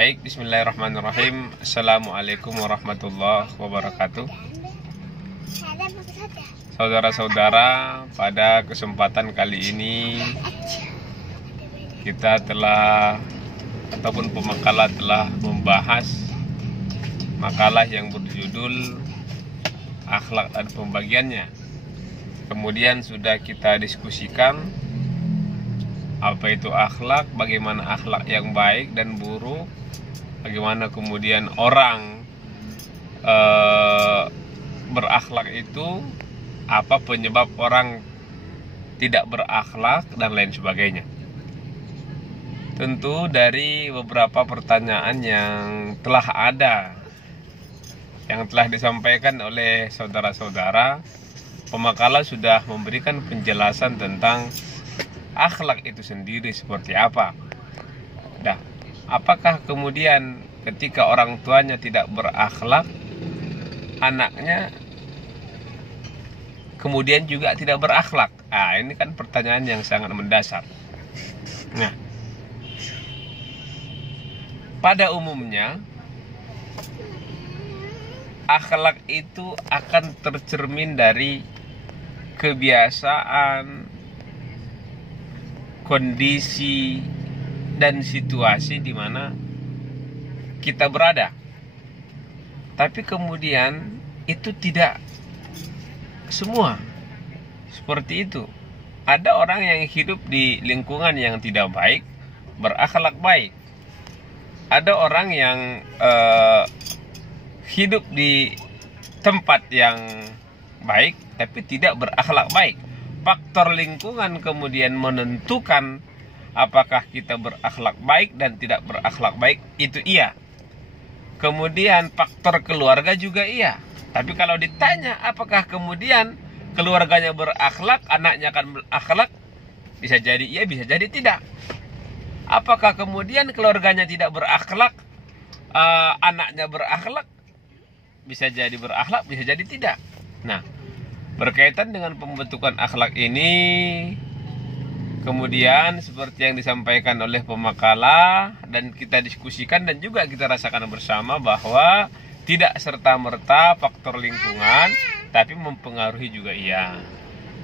Baik, bismillahirrahmanirrahim. Assalamualaikum warahmatullahi wabarakatuh. Saudara-saudara, pada kesempatan kali ini kita telah ataupun pemakalah telah membahas makalah yang berjudul akhlak dan pembagiannya. Kemudian sudah kita diskusikan apa itu akhlak, bagaimana akhlak yang baik dan buruk, bagaimana kemudian orang berakhlak itu, apa penyebab orang tidak berakhlak dan lain sebagainya. Tentu dari beberapa pertanyaan yang telah ada, yang telah disampaikan oleh saudara-saudara, pemakalah sudah memberikan penjelasan tentang akhlak itu sendiri seperti apa. Nah, apakah kemudian ketika orang tuanya tidak berakhlak, anaknya kemudian juga tidak berakhlak? Ini kan pertanyaan yang sangat mendasar. Nah, pada umumnya akhlak itu akan tercermin dari kebiasaan, kondisi, dan situasi di mana kita berada. Tapi kemudian itu tidak semua seperti itu. Ada orang yang hidup di lingkungan yang tidak baik, berakhlak baik. Ada orang yang hidup di tempat yang baik tapi tidak berakhlak baik. Faktor lingkungan kemudian menentukan apakah kita berakhlak baik dan tidak berakhlak baik, itu iya. Kemudian faktor keluarga juga iya. Tapi kalau ditanya apakah kemudian keluarganya berakhlak, anaknya akan berakhlak, bisa jadi iya, bisa jadi tidak. Apakah kemudian keluarganya tidak berakhlak, anaknya berakhlak, bisa jadi berakhlak, bisa jadi tidak. Nah, berkaitan dengan pembentukan akhlak ini, kemudian seperti yang disampaikan oleh pemakalah dan kita diskusikan dan juga kita rasakan bersama bahwa tidak serta-merta faktor lingkungan, tapi mempengaruhi juga iya.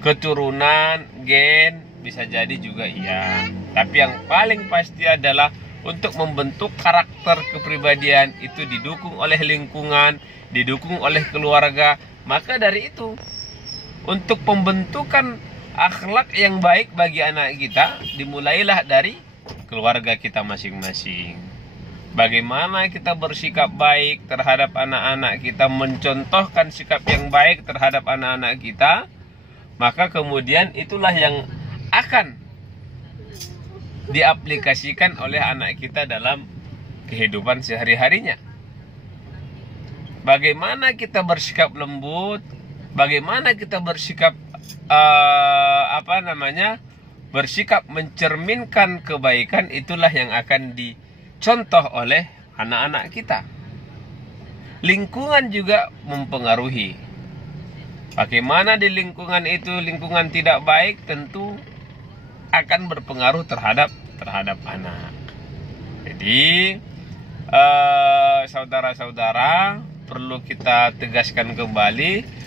Keturunan, gen, bisa jadi juga iya. Tapi yang paling pasti adalah untuk membentuk karakter kepribadian itu didukung oleh lingkungan, didukung oleh keluarga. Maka dari itu, untuk pembentukan akhlak yang baik bagi anak kita, dimulailah dari keluarga kita masing-masing. Bagaimana kita bersikap baik terhadap anak-anak kita, mencontohkan sikap yang baik terhadap anak-anak kita, maka kemudian itulah yang akan diaplikasikan oleh anak kita dalam kehidupan sehari-harinya. Bagaimana kita bersikap lembut, bagaimana kita bersikap bersikap mencerminkan kebaikan, itulah yang akan dicontoh oleh anak-anak kita. Lingkungan juga mempengaruhi. Bagaimana di lingkungan itu, lingkungan tidak baik, tentu akan berpengaruh terhadap anak. Jadi saudara-saudara, perlu kita tegaskan kembali,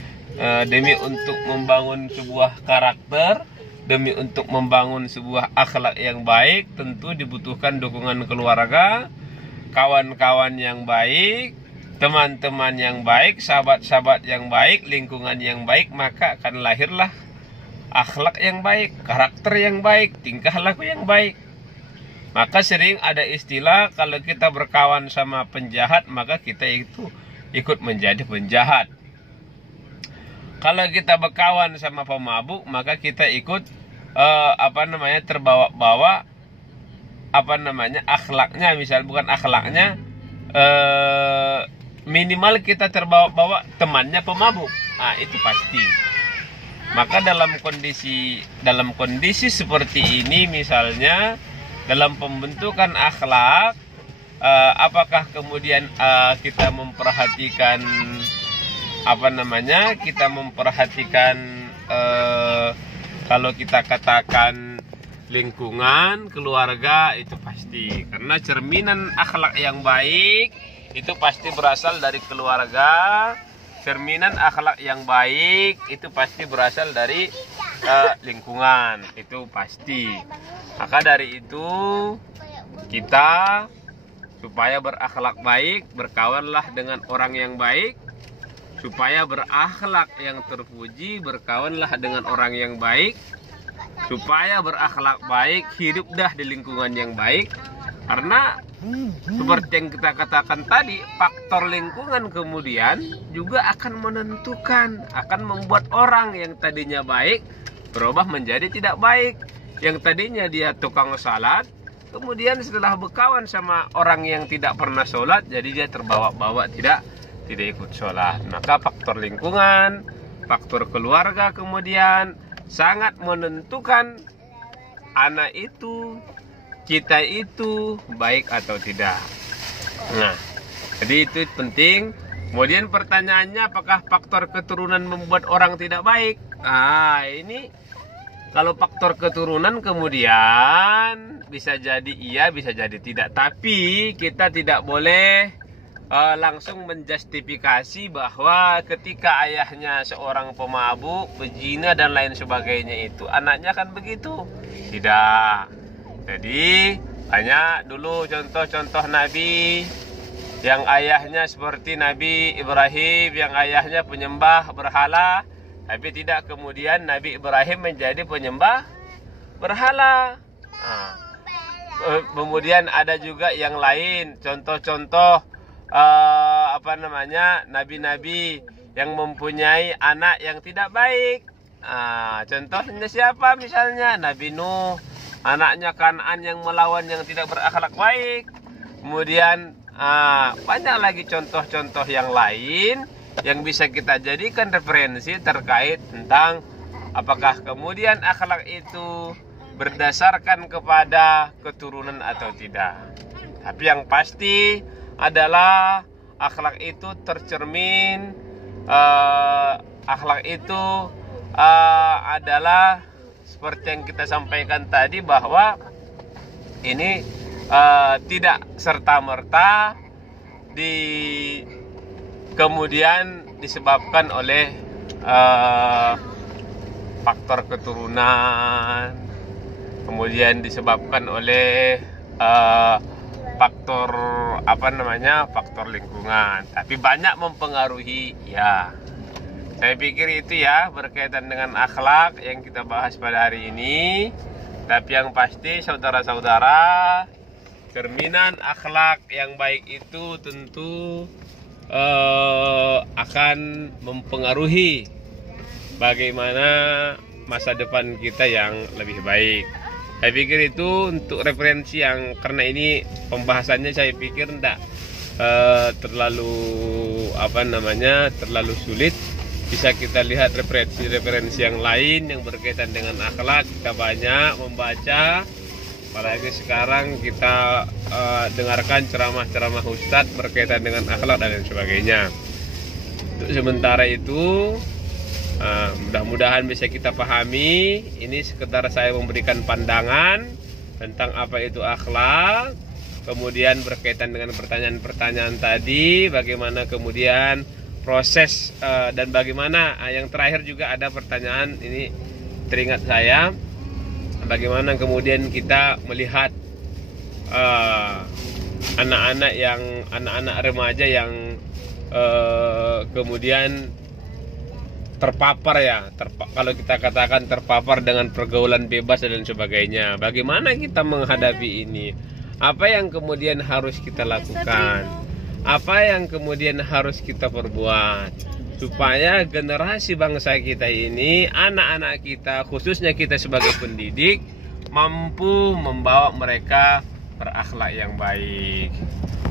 demi untuk membangun sebuah karakter, demi untuk membangun sebuah akhlak yang baik, tentu dibutuhkan dukungan keluarga, kawan-kawan yang baik, teman-teman yang baik, sahabat-sahabat yang baik, lingkungan yang baik, maka akan lahirlah akhlak yang baik, karakter yang baik, tingkah laku yang baik. Maka sering ada istilah, kalau kita berkawan sama penjahat, maka kita itu ikut menjadi penjahat. Kalau kita berkawan sama pemabuk, maka kita ikut terbawa-bawa akhlaknya, misal bukan akhlaknya, minimal kita terbawa-bawa temannya pemabuk. Itu pasti. Maka dalam kondisi seperti ini, misalnya dalam pembentukan akhlak, apakah kemudian kita memperhatikan kalau kita katakan lingkungan, keluarga itu pasti. Karena cerminan akhlak yang baik itu pasti berasal dari keluarga. Cerminan akhlak yang baik itu pasti berasal dari lingkungan, itu pasti. Maka dari itu kita supaya berakhlak baik, berkawanlah dengan orang yang baik. Supaya berakhlak yang terpuji, berkawanlah dengan orang yang baik. Supaya berakhlak baik, hiduplah di lingkungan yang baik. Karena seperti yang kita katakan tadi, faktor lingkungan kemudian juga akan menentukan, akan membuat orang yang tadinya baik berubah menjadi tidak baik. Yang tadinya dia tukang salat, kemudian setelah berkawan sama orang yang tidak pernah sholat, jadi dia terbawa-bawa tidak ikut sholat. Maka faktor lingkungan, faktor keluarga kemudian sangat menentukan anak itu, kita itu baik atau tidak. Nah, jadi itu penting. Kemudian pertanyaannya, apakah faktor keturunan membuat orang tidak baik? Ini kalau faktor keturunan kemudian bisa jadi iya, bisa jadi tidak. Tapi kita tidak boleh langsung menjustifikasi bahwa ketika ayahnya seorang pemabuk, pezina dan lain sebagainya itu anaknya kan begitu. Tidak. Jadi banyak dulu contoh-contoh Nabi yang ayahnya seperti Nabi Ibrahim, yang ayahnya penyembah berhala, tapi tidak kemudian Nabi Ibrahim menjadi penyembah berhala. Kemudian ada juga yang lain, contoh-contoh nabi-nabi yang mempunyai anak yang tidak baik. Contohnya siapa? Misalnya Nabi Nuh, anaknya Kan'an yang melawan, yang tidak berakhlak baik. Kemudian banyak lagi contoh-contoh yang lain yang bisa kita jadikan referensi terkait tentang apakah kemudian akhlak itu berdasarkan kepada keturunan atau tidak. Tapi yang pasti adalah akhlak itu tercermin, akhlak itu adalah seperti yang kita sampaikan tadi, bahwa ini tidak serta-merta kemudian disebabkan oleh faktor keturunan, kemudian disebabkan oleh faktor faktor lingkungan, tapi banyak mempengaruhi ya. Saya pikir itu ya berkaitan dengan akhlak yang kita bahas pada hari ini. Tapi yang pasti saudara-saudara, cerminan akhlak yang baik itu tentu akan mempengaruhi bagaimana masa depan kita yang lebih baik. Saya pikir itu untuk referensi yang, karena ini pembahasannya saya pikir tidak terlalu terlalu sulit. Bisa kita lihat referensi yang lain yang berkaitan dengan akhlak. Kita banyak membaca, apalagi sekarang kita dengarkan ceramah-ceramah ustadz berkaitan dengan akhlak dan lain sebagainya. Untuk sementara itu mudah-mudahan bisa kita pahami. Ini sekedar saya memberikan pandangan tentang apa itu akhlak. Kemudian berkaitan dengan pertanyaan-pertanyaan tadi, bagaimana kemudian proses dan bagaimana yang terakhir juga ada pertanyaan ini teringat saya, bagaimana kemudian kita melihat anak-anak remaja yang kemudian terpapar kalau kita katakan terpapar dengan pergaulan bebas dan sebagainya. Bagaimana kita menghadapi ini? Apa yang kemudian harus kita lakukan? Apa yang kemudian harus kita perbuat supaya generasi bangsa kita ini, anak-anak kita, khususnya kita sebagai pendidik, mampu membawa mereka berakhlak yang baik,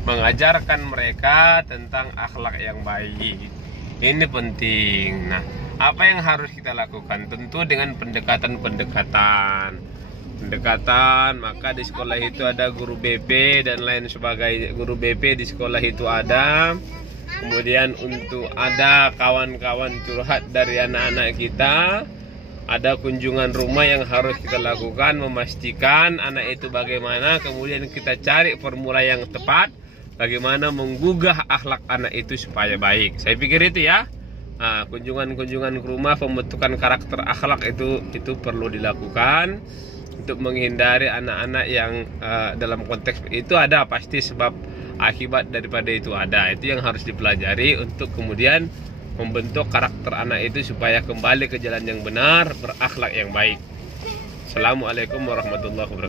mengajarkan mereka tentang akhlak yang baik. Ini penting. Nah, apa yang harus kita lakukan? Tentu dengan pendekatan, maka di sekolah itu ada guru BP dan lain sebagainya. Guru BP di sekolah itu ada. Kemudian untuk ada kawan-kawan curhat dari anak-anak kita. ada kunjungan rumah yang harus kita lakukan, memastikan anak itu bagaimana, kemudian kita cari formula yang tepat, bagaimana menggugah akhlak anak itu supaya baik. Saya pikir itu ya, kunjungan-kunjungan ke rumah, pembentukan karakter akhlak itu perlu dilakukan untuk menghindari anak-anak yang dalam konteks itu ada pasti sebab akibat daripada itu ada. Itu yang harus dipelajari untuk kemudian membentuk karakter anak itu supaya kembali ke jalan yang benar, berakhlak yang baik. Assalamualaikum warahmatullahi wabarakatuh.